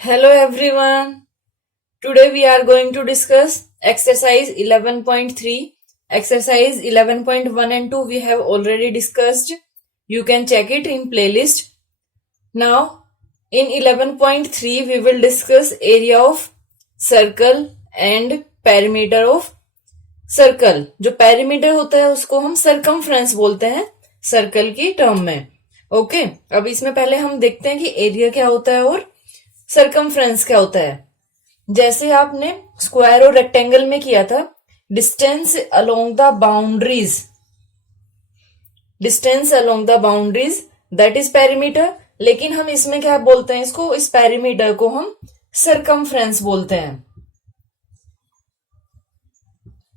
Hello everyone. Today we are going to discuss exercise 11.3. Exercise 11.1 and 2 we have already discussed. You can check it in playlist. Now in 11.3 we will discuss area of circle and perimeter of circle. जो perimeter होता है उसको हम circumference बोलते हैं circle की term में. Okay, अब इसमें पहले हम देखते हैं कि एरिया क्या होता है और सरकमफ्रेंस क्या होता है. जैसे आपने स्क्वायर और रेक्टेंगल में किया था, distance along the boundaries, distance along the boundaries that is perimeter. लेकिन हम इसमें क्या बोलते हैं, इसको, इस पेरीमीटर को हम सरकमफ्रेंस बोलते हैं.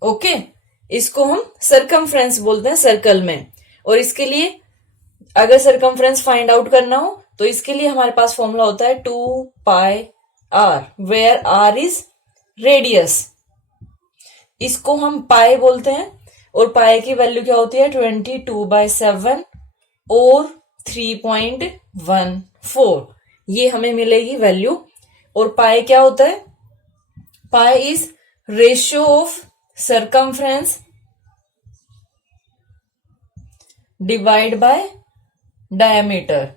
ओके, इसको हम सरकमफ्रेंस बोलते हैं सर्कल में. और इसके लिए अगर सरकमफ्रेंस फाइंड आउट करना हो तो इसके लिए हमारे पास फॉर्मूला होता है 2πr, where r is radius. इसको हम पाई बोलते हैं और पाई की वैल्यू क्या होती है 22/7 और 3.14. ये हमें मिलेगी वैल्यू. और पाई क्या होता है, pi is ratio of circumference divide by diameter.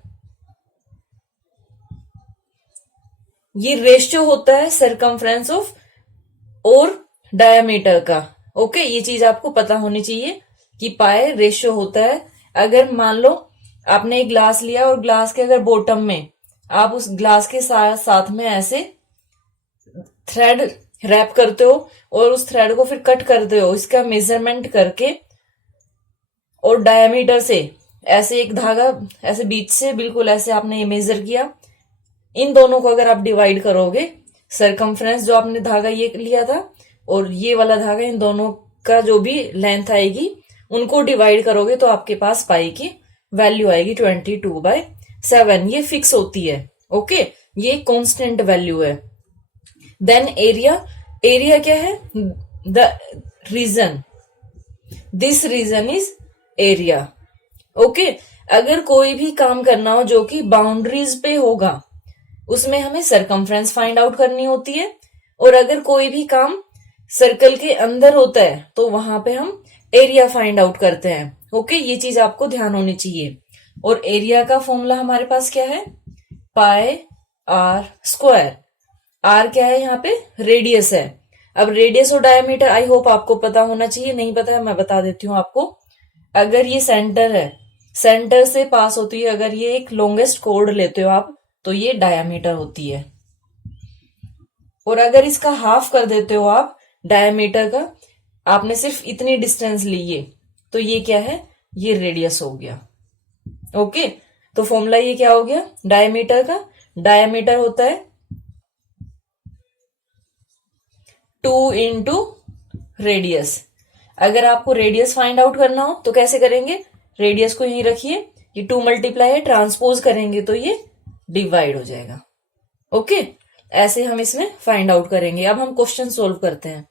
ये रेशियो होता है सरकमफ्रेंस ऑफ और डायमीटर का. ओके, ये चीज आपको पता होनी चाहिए कि पाए रेशियो होता है. अगर मान लो आपने एक ग्लास लिया और ग्लास के अगर बॉटम में आप उस ग्लास के साथ में ऐसे थ्रेड रैप करते हो और उस थ्रेड को फिर कट करते हो इसका मेजरमेंट करके, और डायमीटर से ऐसे एक धागा ऐसे बीच से बिल्कुल ऐसे आपने ये मेजर किया, इन दोनों को अगर आप डिवाइड करोगे, सरकमफ्रेंस जो आपने धागा ये लिया था और ये वाला धागा, इन दोनों का जो भी लेंथ आएगी उनको डिवाइड करोगे तो आपके पास पाई की वैल्यू आएगी 22/7. ये फिक्स होती है. ओके, ये कांस्टेंट वैल्यू है. देन एरिया, एरिया क्या है, the region, this region is area. Okay, अगर कोई भी काम करना हो जो कि बाउंड्रीज पे होगा उसमें हमें सरकमफ्रेंस फाइंड आउट करनी होती है. और अगर कोई भी काम सर्कल के अंदर होता है तो वहां पे हम एरिया फाइंड आउट करते हैं. ओके, ये चीज आपको ध्यान होनी चाहिए. और एरिया का फॉर्मूला हमारे पास क्या है, पाई आर स्क्वायर. आर क्या है, यहाँ पे रेडियस है. अब रेडियस और डायमीटर आई होप आपको पता होना चाहिए. नहीं पता है मैं बता देती हूँ आपको. अगर ये सेंटर है, सेंटर से पास होती है, अगर ये एक लॉन्गेस्ट कोड लेते हो आप तो ये डायमीटर होती है. और अगर इसका हाफ कर देते हो आप डायमीटर का, आपने सिर्फ इतनी डिस्टेंस ली है तो ये क्या है, ये रेडियस हो गया. ओके, तो फॉर्मूला ये क्या हो गया डायमीटर का, डायमीटर होता है 2 इंटू रेडियस. अगर आपको रेडियस फाइंड आउट करना हो तो कैसे करेंगे, रेडियस को यहीं रखिए, ये 2 मल्टीप्लाई है, ट्रांसपोज करेंगे तो ये डिवाइड हो जाएगा. ओके, ऐसे हम इसमें फाइंड आउट करेंगे. अब हम क्वेश्चन सोल्व करते हैं.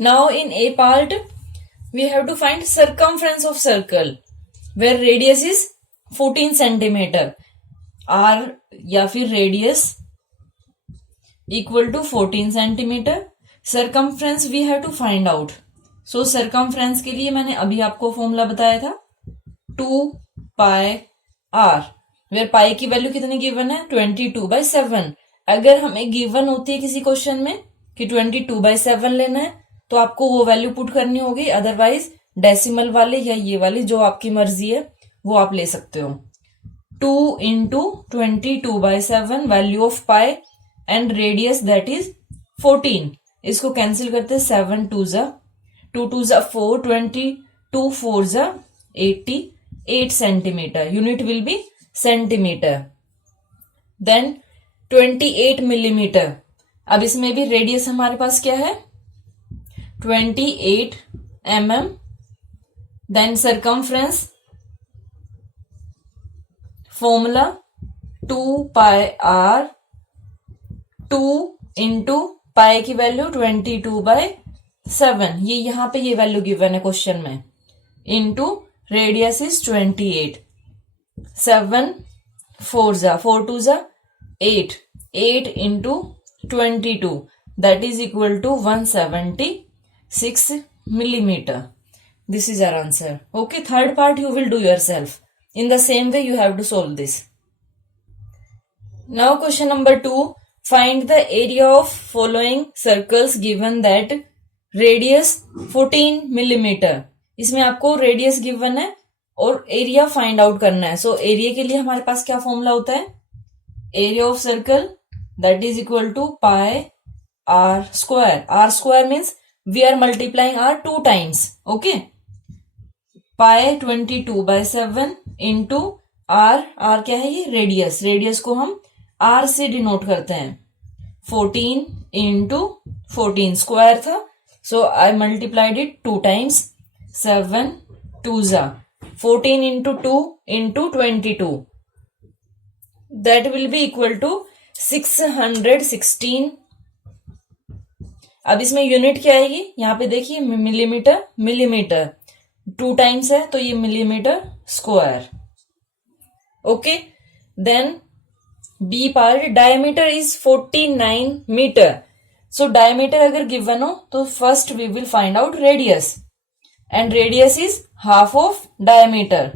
Now in a part we have to find circumference of circle where radius is 14 centimetre. Or या फिर radius equal to 14 centimetre. Circumference we have to find out. So circumference के लिए मैंने अभी आपको फॉर्मूला बताया था 2πr, वेयर पाई की वैल्यू कितनी गिवन है 22/7. अगर हमें गिवन होती है किसी क्वेश्चन में कि 22/7 लेना है तो आपको वो वैल्यू पुट करनी होगी. अदरवाइज डेसिमल वाले या ये वाली जो आपकी मर्जी है वो आप ले सकते हो. 2 into 22/7 value of pi and radius that is 14. इसको कैंसिल करते 7 2 जा 2 2 जा 4, 22 4 जा 88 centimetre. Unit will be centimetre. Then 28 millimetre. अब इसमें भी रेडियस हमारे पास क्या है 28 mm. Then circumference formula 2πr, 2 into pi की वैल्यू 22/7, ये यहां पे ये वैल्यू गिवन है क्वेश्चन में, इंटू रेडियस इज 28. 7 4 जा 4 2 जा 8 8 into 22 that is equal to 176 millimeter. This is our answer. Okay, third part you will do yourself. In the same way you have to solve this. Now question number 2. Find the area of following circles given that radius 14 millimeter. इसमें आपको radius given है और area find out करना है. So area के लिए हमारे पास क्या फॉर्मूला होता है? Area of circle that is equal to pi r square. R square means we are multiplying r 2 times. Okay, pi 22/7 into r. R क्या है? ये रेडियस. रेडियस को हम आर से डिनोट करते हैं. 14 इंटू 14 स्क्वायर था, so I multiplied it 2 times. 7 2 जा 14 into 2 into 22 that will be equal to 616. अब इसमें यूनिट क्या आएगी? यहां पे देखिए मिलीमीटर. मिलीमीटर 2 टाइम्स है तो ये millimetre square. Okay, then B part diameter is 49 metre. So diameter अगर गिवन हो तो first we will find out radius and radius is half of diameter.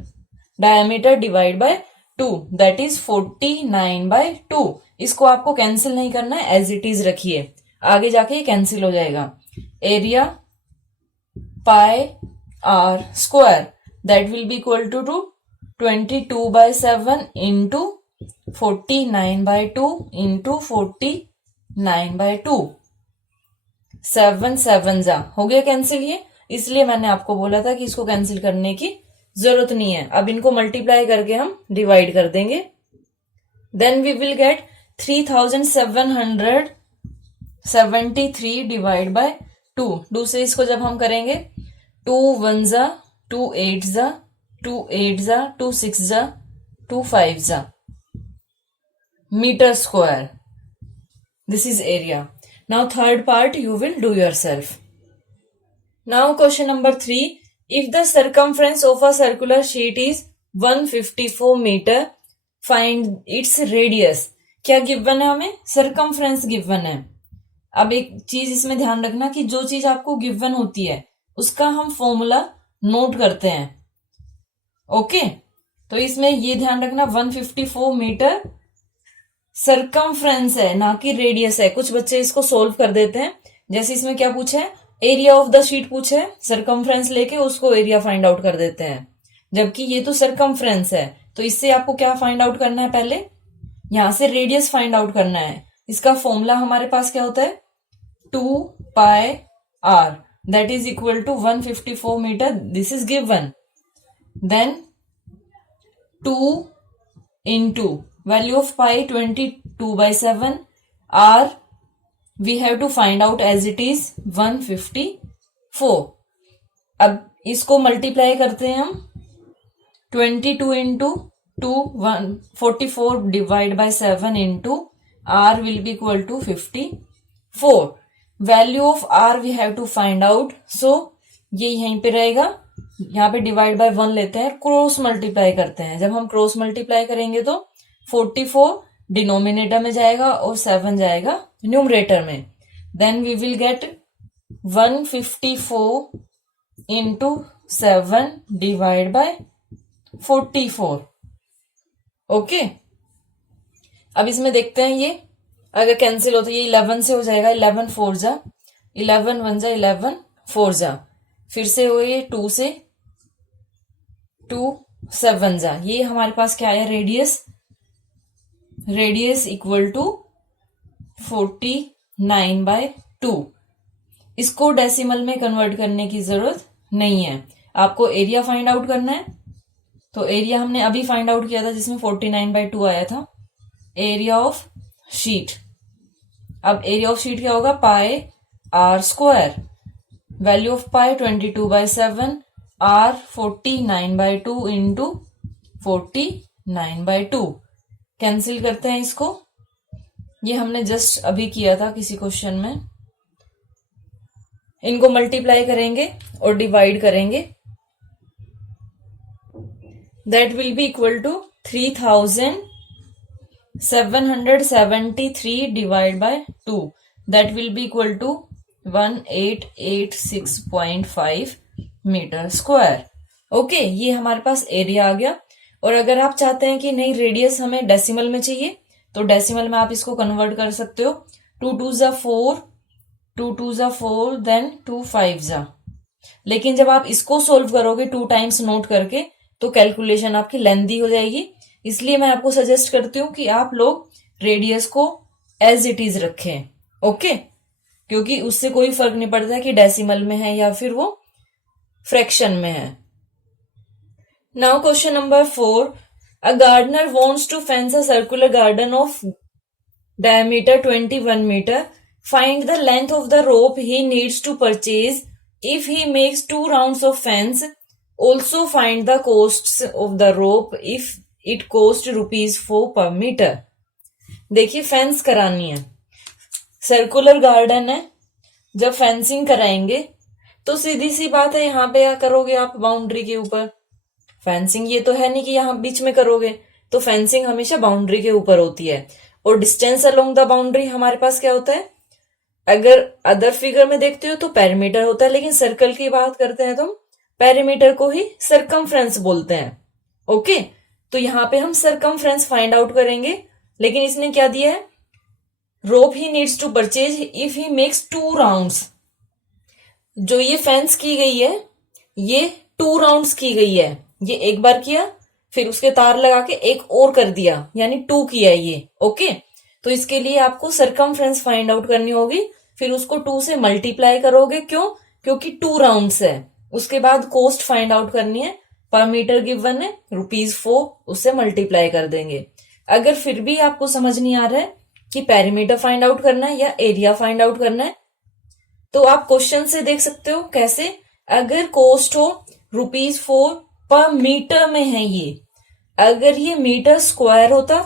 Diameter divide by 2 that is 49/2. इसको आपको cancel नहीं करना है, एज इट इज रखिए, आगे जाके ये कैंसिल हो जाएगा. Area pi r square that will be equal to 22/7 into 49/2 into 49/2. 7 7 जा हो गया कैंसिल. ये इसलिए मैंने आपको बोला था कि इसको कैंसिल करने की जरूरत नहीं है. अब इनको मल्टीप्लाई करके हम डिवाइड कर देंगे. Then we will get 3773 divide by 2. 2 से इसको जब हम करेंगे 2 1 जा 2 8 जा 2 8 जा 2 6 जा 2 5 जा metre square. This is area. Now third part you will do yourself. Now question number 3. If the circumference of a circular sheet is 154 meter, find its radius. क्या गिवन है? हमें सर्कमफ्रेंस गिवन है. अब एक चीज इसमें ध्यान रखना कि जो चीज आपको गिवन होती है उसका हम फॉर्मूला नोट करते हैं. ओके, तो इसमें ये ध्यान रखना 154 मीटर सर्कमफ्रेंस है ना कि रेडियस है. कुछ बच्चे इसको सोल्व कर देते हैं. जैसे इसमें क्या पूछा है? एरिया ऑफ द शीट पूछे है. सर्कमफ्रेंस लेके उसको एरिया फाइंड आउट कर देते हैं, जबकि ये तो सर्कमफ्रेंस है. तो इससे आपको क्या फाइंड आउट करना है? पहले यहां से रेडियस फाइंड आउट करना है. इसका फॉर्मूला हमारे पास क्या होता है? 2 pi r that is equal to 154 metre. This is given. Then 2 into value of pi 22/7 r we have to find out as it is 154. अब इसको मल्टीप्लाई करते हैं हम. 22 into 2 144 divide by 7 into r will be equal to 54. Value of r we have to find out. So ये यहीं पे रहेगा. यहाँ पे डिवाइड बाय 1 लेते हैं, क्रॉस मल्टीप्लाई करते हैं. जब हम क्रॉस मल्टीप्लाई करेंगे तो 44 डिनोमिनेटर में जाएगा और 7 जाएगा न्यूमरेटर में. Then we will get 154 into 7 divide by 44. Okay, अब इसमें देखते हैं ये अगर कैंसिल होता है ये 11 से हो जाएगा. 11 4 जा 11 1 जा 11 4 जा. फिर से हो ये 2 से 2 7 जा. ये हमारे पास क्या है? रेडियस. Radius equal to 49/2. इसको डेसिमल में कन्वर्ट करने की जरूरत नहीं है. आपको एरिया फाइंड आउट करना है. तो एरिया हमने अभी फाइंड आउट किया था जिसमें 49/2 आया था. Area of sheet. अब एरिया ऑफ शीट क्या होगा? Pi r square. Value of pi 22/7 r 49/2 into 49/2. Cancel करते हैं इसको. ये हमने जस्ट अभी किया था किसी क्वेश्चन में. इनको मल्टीप्लाई करेंगे और डिवाइड करेंगे. That will be equal to 3000 773 divided by 2, that will be equal to 1886.5 metre square. Okay, ये हमारे पास एरिया आ गया। और अगर आप चाहते हैं कि नहीं रेडियस हमें डेसिमल में चाहिए, तो डेसिमल में आप इसको कन्वर्ट कर सकते हो। 2 2 ज़ा 4, 2 2 ज़ा 4, देन 2 5 ज़ा। लेकिन जब आप इसको सोल्व करोगे 2 टाइम्स नोट करके, तो कैलकुलेशन आपकी लेंदी हो जाएगी। इसलिए मैं आपको सजेस्ट करती हूँ कि आप लोग रेडियस को एज इट इज रखें। ओके, क्योंकि उससे कोई फर्क नहीं पड़ता कि डेसिमल में है या फिर वो फ्रैक्शन में है। Now question number 4, a gardener wants to fence a circular garden of diameter 21 meter. Find the length of the rope he needs to purchase if he makes 2 rounds of fence. Also find the costs of the rope if it cost rupees 4 per meter. देखिए, fence करानी है, circular garden है। जब fencing कराएंगे तो सीधी सी बात है, यहाँ पे क्या करोगे आप बाउंड्री के ऊपर। फेंसिंग ये तो है नहीं कि यहाँ बीच में करोगे, तो फेंसिंग हमेशा बाउंड्री के ऊपर होती है। और डिस्टेंस अलोंग द बाउंड्री हमारे पास क्या होता है, अगर अदर फिगर में देखते हो तो पेरीमीटर होता है, लेकिन सर्कल की बात करते हैं तो हम पेरीमीटर को ही सरकमफ्रेंस बोलते हैं। ओके, तो यहाँ पे हम सरकमफ्रेंस फाइंड आउट करेंगे। लेकिन इसने क्या दिया है, rope he needs to purchase if he makes 2 rounds. जो ये फेंस की गई है ये 2 राउंड्स की गई है। ये एक बार किया, फिर उसके तार लगा के एक और कर दिया, यानी 2 किया ये। ओके, तो इसके लिए आपको सरकमफ्रेंस फाइंड आउट करनी होगी, फिर उसको 2 से मल्टीप्लाई करोगे। क्यों? क्योंकि 2 राउंड्स है। उसके बाद कॉस्ट फाइंड आउट करनी है, पर मीटर गिवन है ₹4, उससे मल्टीप्लाई कर देंगे। अगर फिर भी आपको समझ नहीं आ रहा है कि पेरीमीटर फाइंड आउट करना है या एरिया फाइंड आउट करना है, तो आप क्वेश्चन से देख सकते हो कैसे। अगर कॉस्ट हो ₹4 पर मीटर में है ये, अगर ये मीटर स्क्वायर होता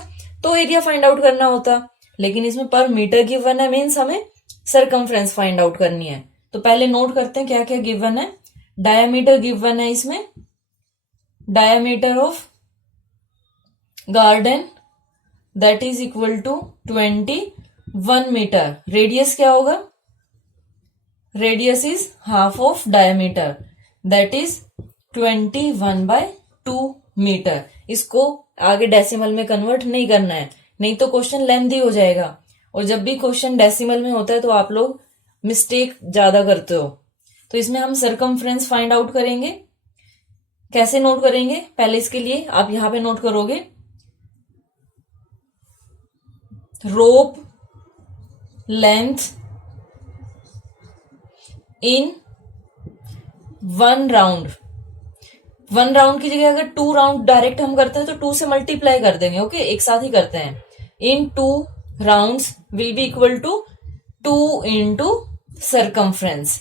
तो एरिया फाइंड आउट करना होता, लेकिन इसमें पर मीटर गिवन है, मीन्स हमें सरकमफ्रेंस फाइंड आउट करनी है। तो पहले नोट करते हैं क्या क्या गिवन है। डायमीटर गिवन है, इसमें diameter of garden that is equal to 21 metre. Radius क्या होगा, radius is half of diameter that is 21/2 metre. इसको आगे डेसिमल में कन्वर्ट नहीं करना है, नहीं तो क्वेश्चन लेंथी हो जाएगा। और जब भी क्वेश्चन डेसिमल में होता है तो आप लोग मिस्टेक ज्यादा करते हो। तो इसमें हम सरकमफ्रेंस फाइंड आउट करेंगे। कैसे नोट करेंगे, पहले इसके लिए आप यहां पे नोट करोगे रोप लेंथ इन 1 राउंड। 1 राउंड की जगह अगर 2 राउंड डायरेक्ट हम करते हैं तो 2 से मल्टीप्लाई कर देंगे। ओके, एक साथ ही करते हैं। In 2 rounds will be equal to 2 into circumference.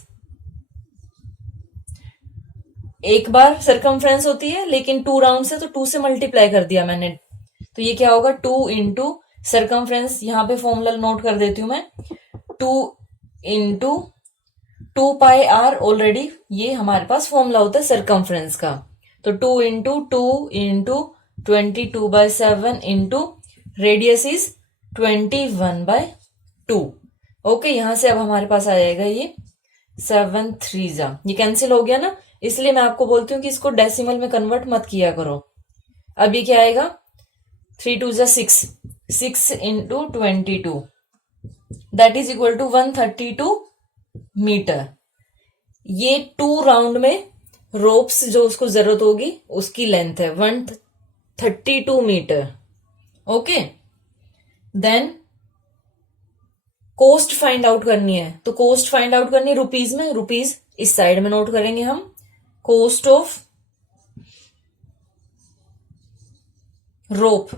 एक बार सरकमफ्रेंस होती है, लेकिन 2 राउंड से तो 2 से मल्टीप्लाई कर दिया मैंने, तो ये क्या होगा 2 इंटू सरकमफ्रेंस। यहां पे फॉर्मूला नोट कर देती हूं मैं, 2 इंटू 2 पाई आर। ऑलरेडी ये हमारे पास फॉर्मूला होता है सरकमफ्रेंस का। तो 2 into 2 into 22/7 into radius is 21/2। Okay, यहां से अब हमारे पास आ जाएगा ये 7 3 ये कैंसिल हो गया ना, इसलिए मैं आपको बोलती हूँ कि इसको डेसिमल में कन्वर्ट मत किया करो। अब ये क्या आएगा 3 2 6, 6 into 22 that is equal to 132 metre. ये 2 राउंड में रोप्स जो उसको जरूरत होगी उसकी लेंथ है 132 metre. Okay, then cost find out करनी है। तो कॉस्ट फाइंड आउट करनी है रुपीज में, रुपीज इस साइड में नोट करेंगे हम। Cost of rope,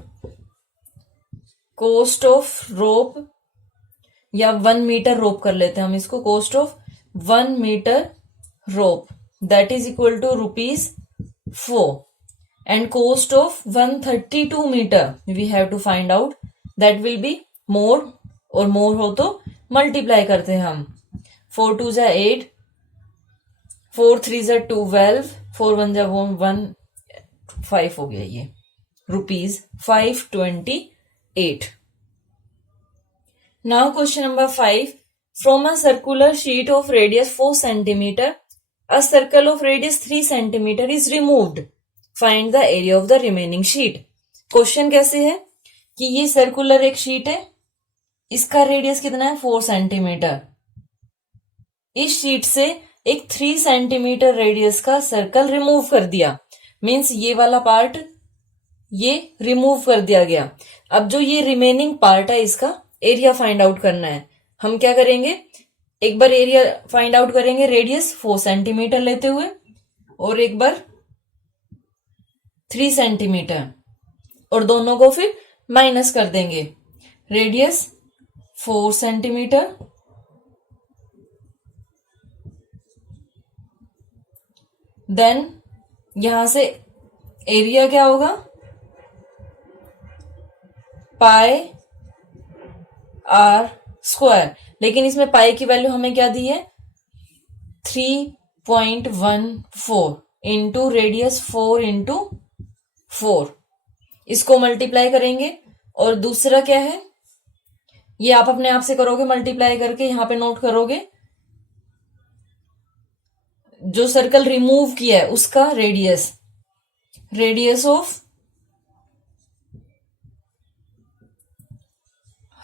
cost of rope या 1 मीटर रोप कर लेते हैं हम इसको। Cost of 1 metre rope that is equal to ₹4 and cost of 132 metre we have to find out, that will be more, और मोर हो तो मल्टीप्लाई करते हैं हम। 4 2 8, 4 3 12, 4 1 1, 5 हो गया ये ₹525 8. Now question number 5. From a circular sheet of radius 4 centimeter, a circle of radius 3 centimeter is removed. Find the area of the remaining sheet. Question कैसे है कि ये सर्कुलर एक शीट है, इसका रेडियस कितना है 4 सेंटीमीटर. इस शीट से एक 3 सेंटीमीटर रेडियस का सर्कल रिमूव कर दिया. मीन्स ये वाला पार्ट ये रिमूव कर दिया गया. अब जो ये रिमेनिंग पार्ट है इसका एरिया फाइंड आउट करना है. हम क्या करेंगे, एक बार एरिया फाइंड आउट करेंगे रेडियस 4 सेंटीमीटर लेते हुए और एक बार 3 सेंटीमीटर, और दोनों को फिर माइनस कर देंगे. रेडियस 4 सेंटीमीटर देन यहां से एरिया क्या होगा, पाई आर स्क्वायर. लेकिन इसमें पाई की वैल्यू हमें क्या दी है 3.14 इंटू रेडियस 4 इंटू 4. इसको मल्टीप्लाई करेंगे. और दूसरा क्या है, ये आप अपने आप से करोगे मल्टीप्लाई करके, यहां पे नोट करोगे जो सर्कल रिमूव किया है उसका radius of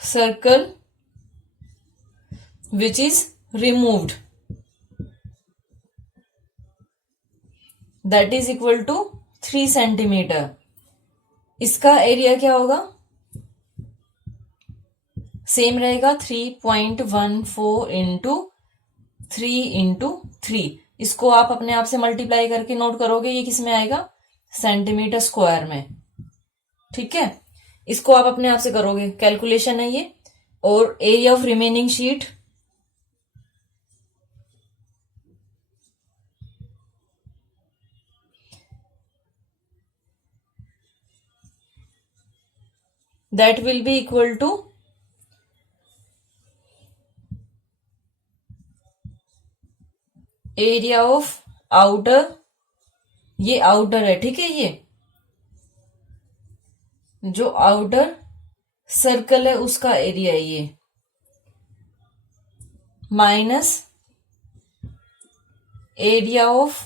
circle which is removed, that is equal to 3 centimetre. इसका एरिया क्या होगा, सेम रहेगा 3.14 इंटू 3. इसको आप अपने आप से मल्टीप्लाई करके नोट करोगे, ये किस में आएगा सेंटीमीटर स्क्वायर में. ठीक है, इसको आप अपने आप से करोगे, कैलकुलेशन है ये. और area of remaining sheet that will be equal to area of outer, ये आउटर है ठीक है, ये जो आउटर सर्कल है उसका एरिया है ये, minus area of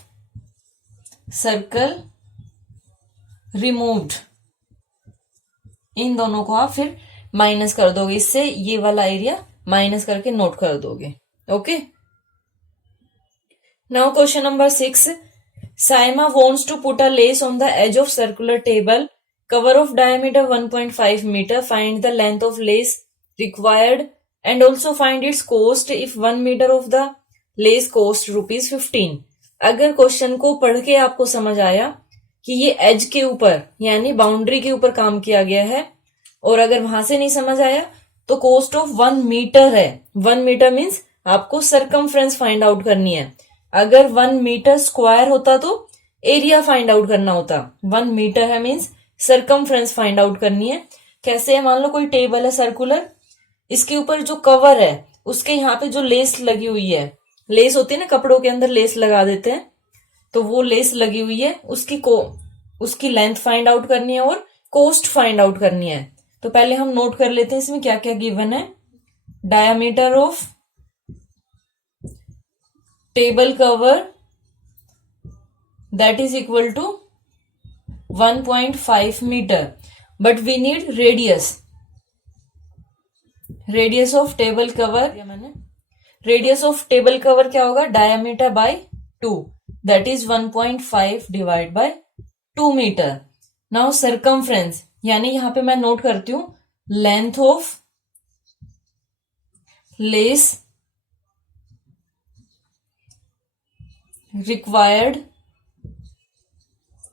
circle removed. इन दोनों को आप फिर माइनस कर दोगे, इससे ये वाला एरिया माइनस करके नोट कर दोगे. Okay. Now question number 6. Saima wants to put a lace on the edge of circular table, cover of diameter 1.5 meter. Find the length of lace required and also find its cost if 1 meter of the lace cost ₹15. अगर question को पढ़ के आपको समझ आया कि ये as के ऊपर यानी बाउंड्री के ऊपर काम किया गया है, और अगर वहां से नहीं समझ आया तो कॉस्ट ऑफ 1 मीटर है. 1 मीटर मीन्स आपको सरकमफ्रेंस फाइंड आउट करनी है. अगर 1 मीटर स्क्वायर होता तो एरिया फाइंड आउट करना होता. 1 मीटर है मीन्स सरकमफ्रेंस फाइंड आउट करनी है. कैसे है, मान लो कोई टेबल है सर्कुलर, इसके ऊपर जो कवर है उसके यहाँ पे जो लेस लगी हुई है, लेस होती है ना कपड़ों के अंदर लेस लगा देते हैं, तो वो लेस लगी हुई है, उसकी लेंथ फाइंड आउट करनी है और कॉस्ट फाइंड आउट करनी है. तो पहले हम नोट कर लेते हैं इसमें क्या क्या गिवन है. Diameter of table cover that is equal to 1.5 meter, but we need radius of table cover. radius of table cover क्या होगा, diameter by 2, that is 1.5 divided by 2 meter. now circumference यानी यहां पे मैं नोट करती हूं length of lace required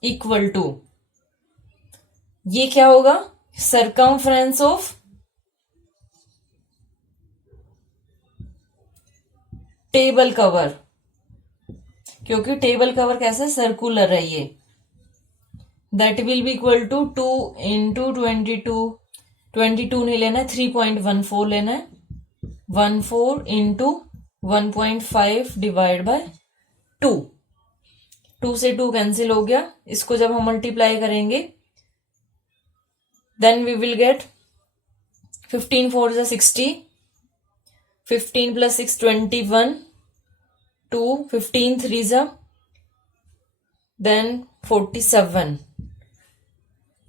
equal to, ये क्या होगा सरकमफ्रेंस ऑफ टेबल कवर, क्योंकि टेबल कवर कैसे सर्कुलर है ये. That will be equal to 2 into 22 नहीं लेना है, 3.14 लेना है. 14 इंटू 1.5 डिवाइड बाय 2 से 2 कैंसिल हो गया. इसको जब हम मल्टीप्लाई करेंगे then we will get 15 4 is 60, 15 plus 6 21, 2 15 3 is then 47.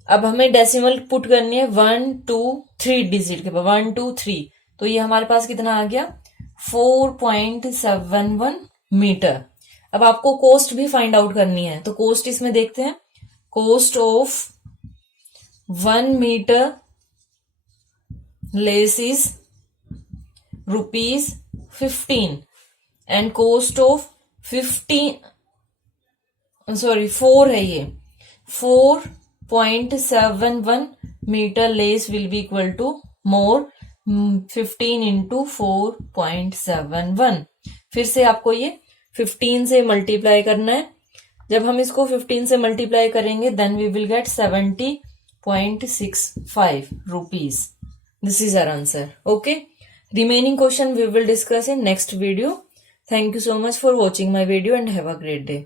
अब हमें डेसिमल पुट करनी है 1 2 3 डिजिट के बाद 1 2 3, तो ये हमारे पास कितना आ गया 4.71 मीटर। अब आपको कोस्ट भी फाइंड आउट करनी है, तो कोस्ट इसमें देखते हैं। Cost of 1 metre lace is ₹15 and cost of 4 है ये 4.71 metre lace will be equal to more 15 into 4.71। फिर से आपको ये 15 से मल्टीप्लाई करना है। जब हम इसको 15 से मल्टीप्लाई करेंगे then we will get 70.65 rupees. This is our answer. Okay, remaining question we will discuss in next video. Thank you so much for watching my video and have a great day.